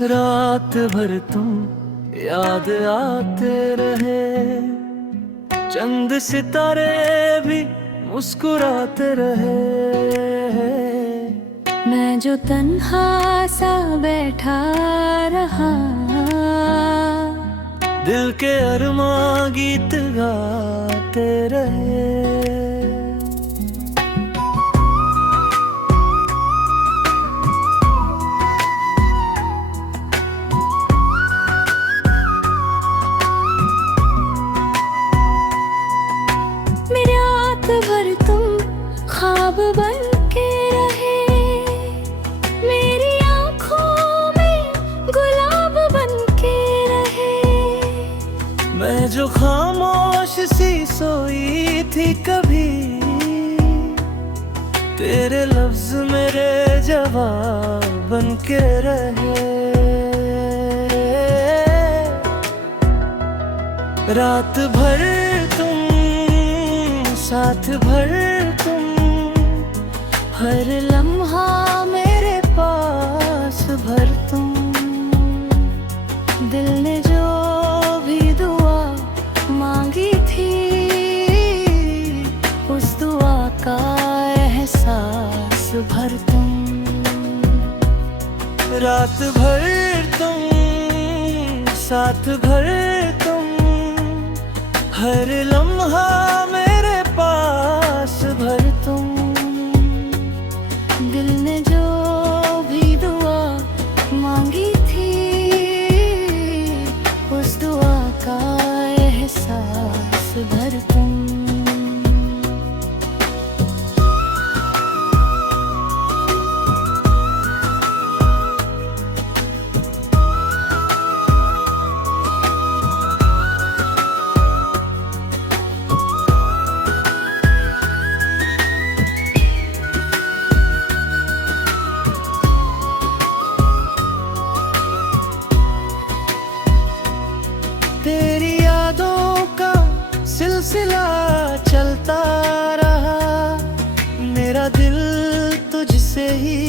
रात भर तुम याद आते रहे, चंद सितारे भी मुस्कुराते रहे। मैं जो तन्हा सा बैठा रहा, दिल के अरमां गीत गाते रहे। मेरी रात भर तुम ख्वाब बन के रहे, मेरी आँखों में गुलाब बन के रहे। मैं जो खामोश सी सोई थी कभी, तेरे लफ्ज मेरे जवाब बन के रहे। रात भर तुम साथ भर तुम, हर लम्हा मेरे पास भर तुम। दिल ने जो भी दुआ मांगी थी, उस दुआ का एहसास भर तुम। रात भर तुम साथ भर तुम, हर लम्हा मेरे पास भर तुम। दिल ने जो भी दुआ मांगी थी, उस दुआ का एहसास भर तुम। तेरी यादों का सिलसिला चलता रहा, मेरा दिल तुझसे ही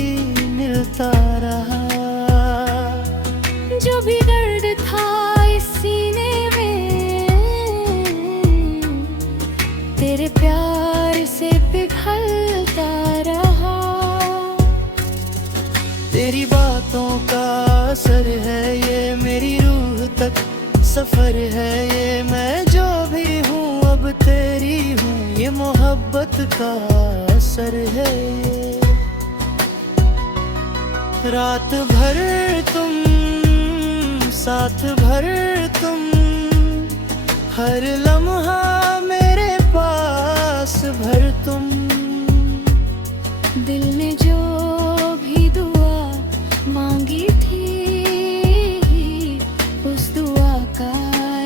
मिलता रहा। जो भी दर्द था इस सीने में, तेरे प्यार से पिघलता रहा। तेरी बातों का असर है ये, मेरी रूह तक सफर है ये। मैं जो भी हूँ अब तेरी हूँ, ये मोहब्बत का असर है ये। रात भर तुम साथ भर तुम, हर लम्हा मेरे पास भर तुम। दिल ने जो भी दुआ मांगी थी, उस दुआ का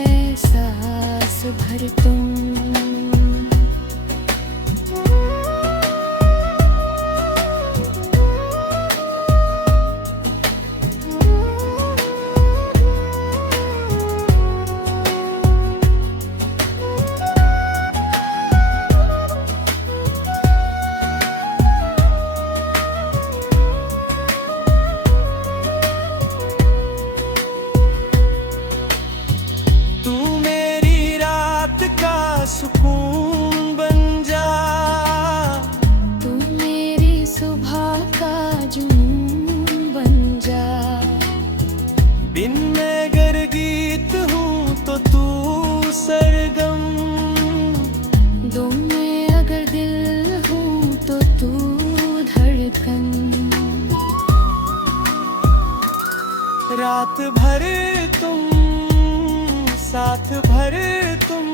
एहसास भर तुम। तू मेरी रात का सुकून बन जा, तू मेरी सुबह का जुनून बन जा। बिन मैं गर गीत हूँ तो तू सरगम, दो मैं अगर दिल हूँ तो तू धड़कन। रात भर तुम साथ भर तुम,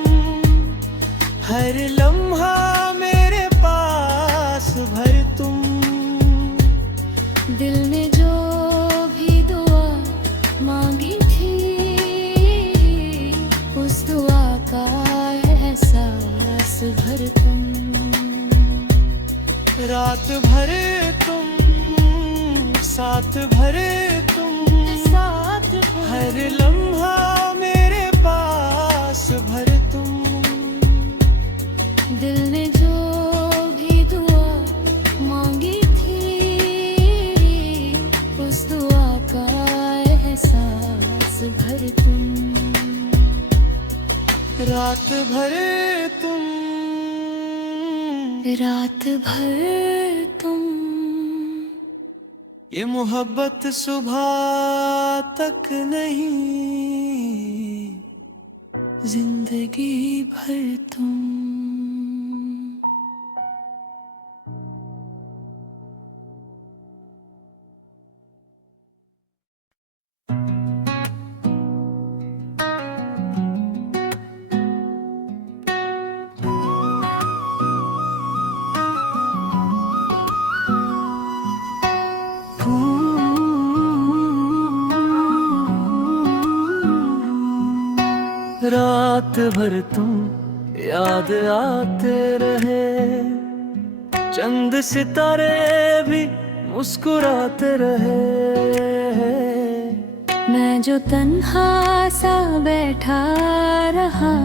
हर लम्हा मेरे पास भर तुम। दिल ने जो भी दुआ मांगी थी, उस दुआ का एहसास भर तुम। रात भर तुम साथ भर तुम, हर लम्हा मेरे पास भर तुम। दिल ने जो भी दुआ मांगी थी, उस दुआ का रात भर तुम, रात भर तुम, ये मोहब्बत सुबह तक नहीं, जिंदगी भर तुम। रात भर तुम याद आते रहे, चंद सितारे भी मुस्कुराते रहे। मैं जो तन्हा सा बैठा रहा,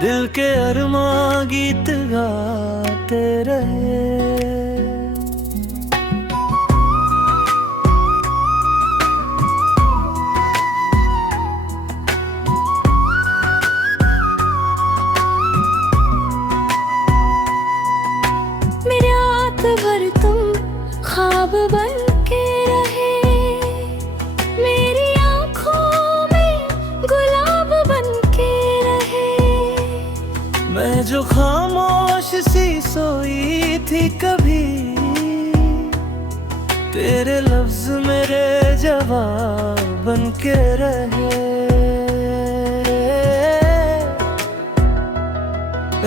दिल के अरमां गीत गाते रहे। रात भर तुम ख्वाब बन के रहे, मेरी आँखों में गुलाब बन के रहे। मैं जो खामोश सी सोई थी कभी, तेरे लफ्ज मेरे जवाब बन के रहे।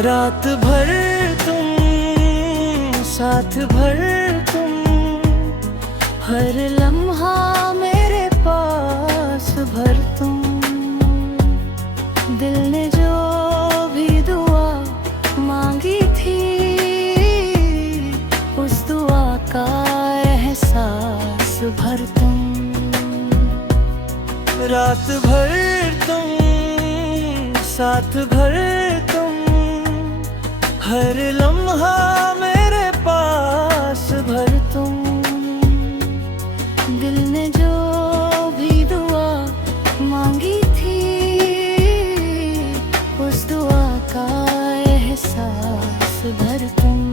रात भर तुम, साथ भर तुम, हर लम्हा मेरे पास भर तुम। दिल ने जो भी दुआ मांगी थी, उस दुआ का एहसास भर तुम। रात भर तुम, साथ भर तुम, हर लम्हा मेरे पास भर तुम। दिल ने जो भी दुआ मांगी थी, उस दुआ का एहसास भर तुम।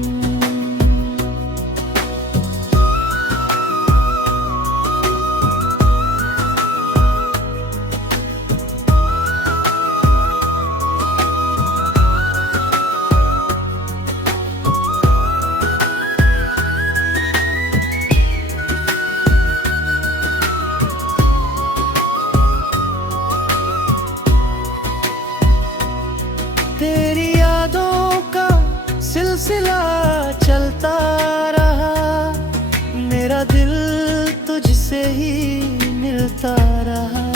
तेरी यादों का सिलसिला चलता रहा, मेरा दिल तुझसे ही मिलता रहा।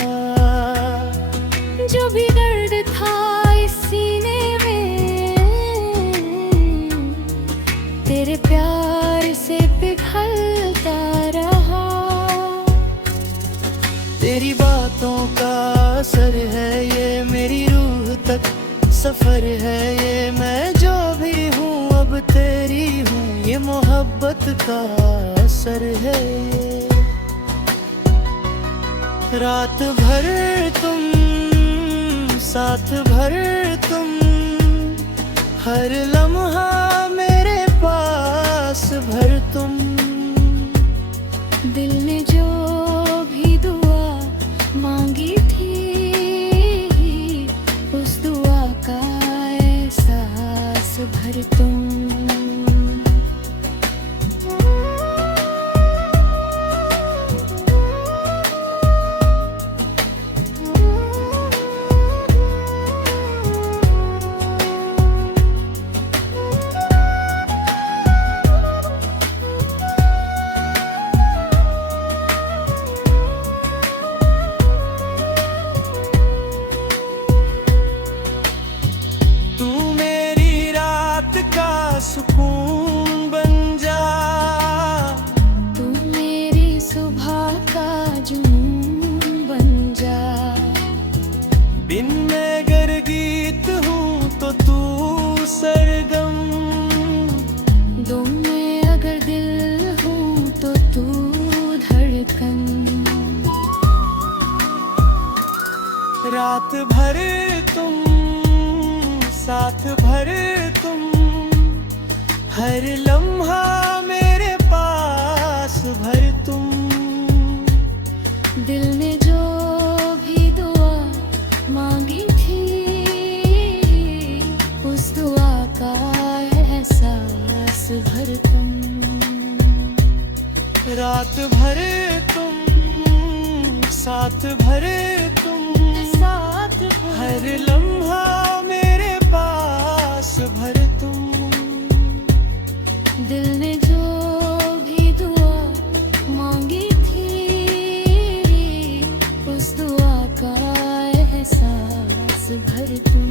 जो भी दर्द था इस सीने में, तेरे प्यार से पिघलता रहा। तेरी बातों का असर है ये मेरी रूह तक सफर है ये, मैं जो भी हूँ अब तेरी हूँ, ये मोहब्बत का असर है ये। रात भर तुम, साथ भर तुम, हर लम्हा मेरे पास भर तुम। दिल ने जो भी दुआ मांगी थी, उस दुआ का एहसास भर तुम। सुकून बन जा, तू मेरी सुबह का जुनून बन जा। बिन मैं गर गीत हूँ तो तू सरगम, दो मैं अगर दिल हूँ तो तू धड़कन। रात भर तुम, साथ भर तुम, हर लम्हा मेरे पास भर तुम। दिल ने जो भी दुआ मांगी थी, उस दुआ का एहसास भर तुम। रात भर तुम, साथ भर तुम, साथ हर लम्हा मेरे पास भर तुम। दिल ने जो भी दुआ मांगी थी, उस दुआ का एहसास भर तुम।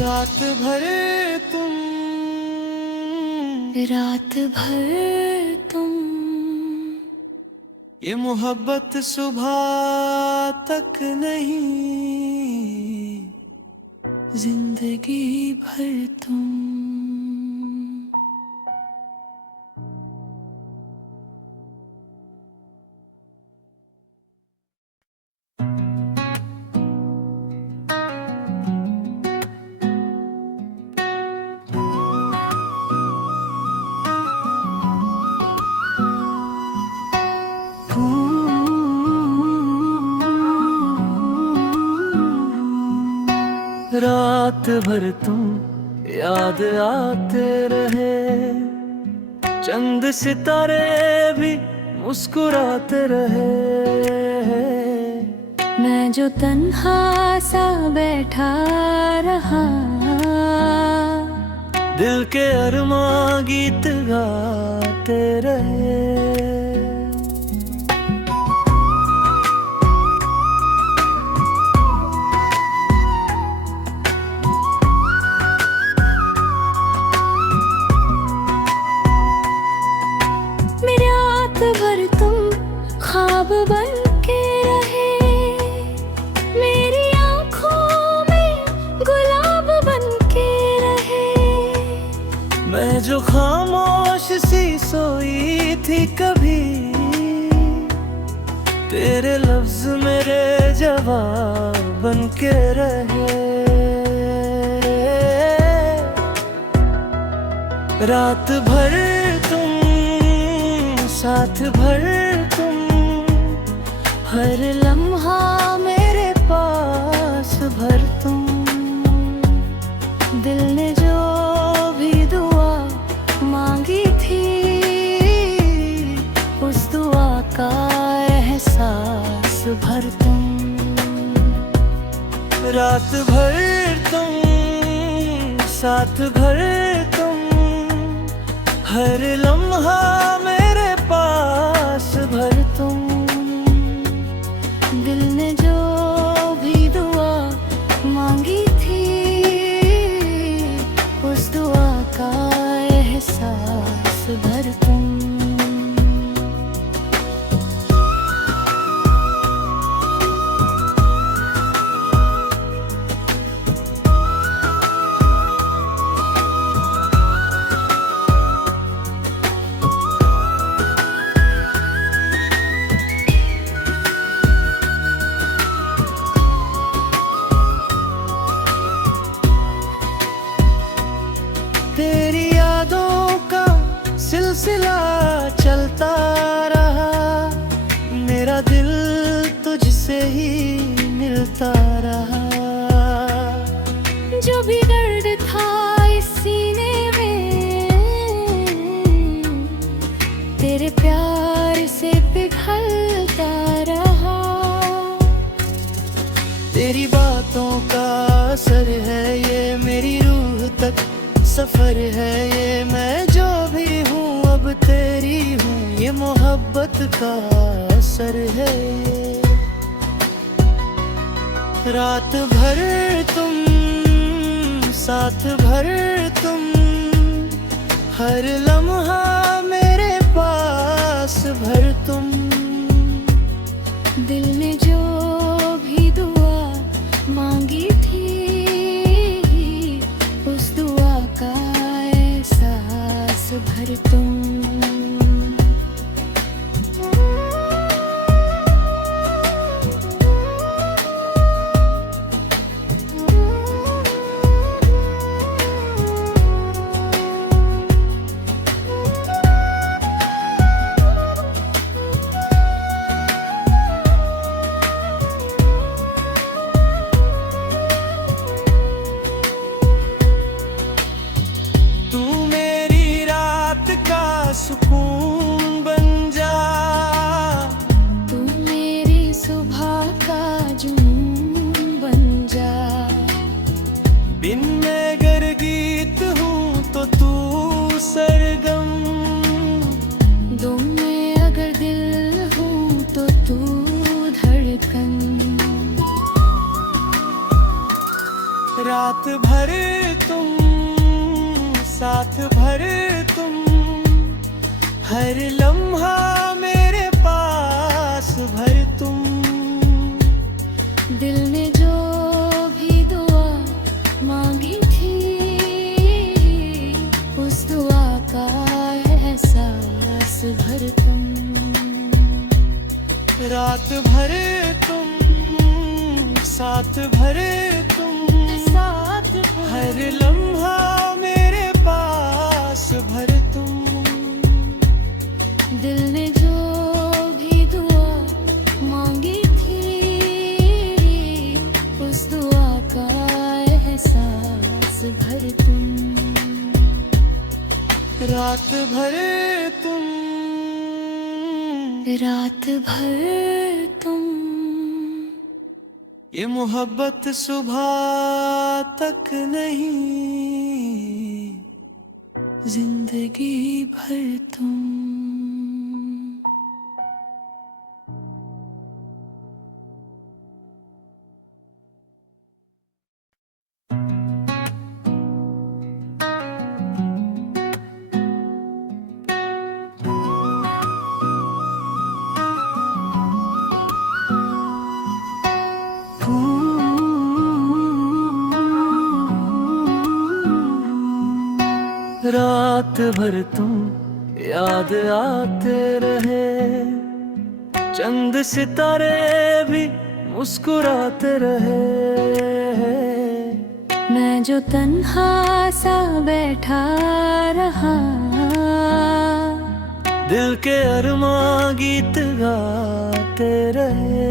रात भर तुम, रात भर तुम, ये मोहब्बत सुबह तक नहीं, जिंदगी भर तुम। रात भर तुम याद आते रहे, चंद सितारे भी मुस्कुराते रहे। मैं जो तन्हा सा बैठा रहा, दिल के अरमां गीत गाते रहे। रात भर तुम ख्वाब बन के रहे, मेरी आँखों में गुलाब बन के रहे। मैं जो खामोश सी सोई थी कभी, तेरे लफ्ज मेरे जवाब बन के रहे। रात भर तुम, साथ भर तुम, हर लम्हा मेरे पास भर तुम। दिल ने जो भी दुआ मांगी थी, उस दुआ का एहसास भर तुम। रात भर तुम, साथ भर तुम, हर लम्हा मेरे पास भर तुम। दिल ने जो भी दुआ मांगी थी, उस दुआ का एहसास भर तुम। तेरी यादों का सिलसिला चलता रहा, मेरा दिल तुझसे ही मिलता रहा। जो भी दर्द था इस सीने में, तेरे प्यार से पिघलता रहा। तेरी बातों का असर है ये मेरी रूह तक सफर है ये, मैं जो भी हूँ अब तेरी हूँ, ये मोहब्बत का असर है ये। रात भर तुम, साथ भर तुम, हर लम्हा मेरे पास भर तुम। दिल ने जो भी दुआ मांगी थी, उस दुआ का एहसास भर तुम। रात का सुकून बन जा। तू मेरी सुबह का जुनून बन जा। बिन मैं गर गीत हूँ तो तू सरगम, दुम में अगर दिल हूँ तो तू धड़कन। रात भर तुम साथ भर तुम, हर लम्हा मेरे पास भर तुम। दिल ने जो भी दुआ मांगी थी, उस दुआ का एहसास भर तुम। रात भर तुम साथ भर तुम, हर लम्हा मेरे पास भर तुम। दिल ने जो भी दुआ मांगी थी, उस दुआ का एहसास भर तुम। रात भर तुम रात भर तुम। ये मोहब्बत सुबह तक नहीं, जिंदगी भर तुम। रात भर तुम याद आते रहे, चंद सितारे भी मुस्कुराते रहे। मैं जो तन्हा सा बैठा रहा, दिल के अरमां गीत गाते रहे।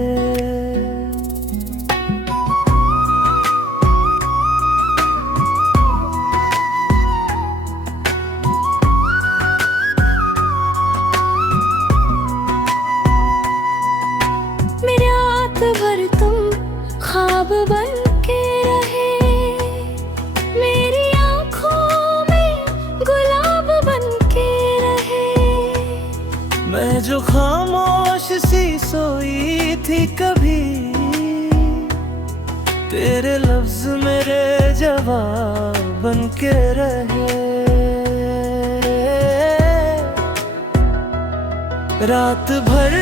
रात भर तुम ख्वाब बन के रहे, मेरी आँखों में गुलाब बन के रहे। मैं जो खामोश सी सोई थी कभी, तेरे लफ्ज मेरे जवाब बन के रहे। रात भर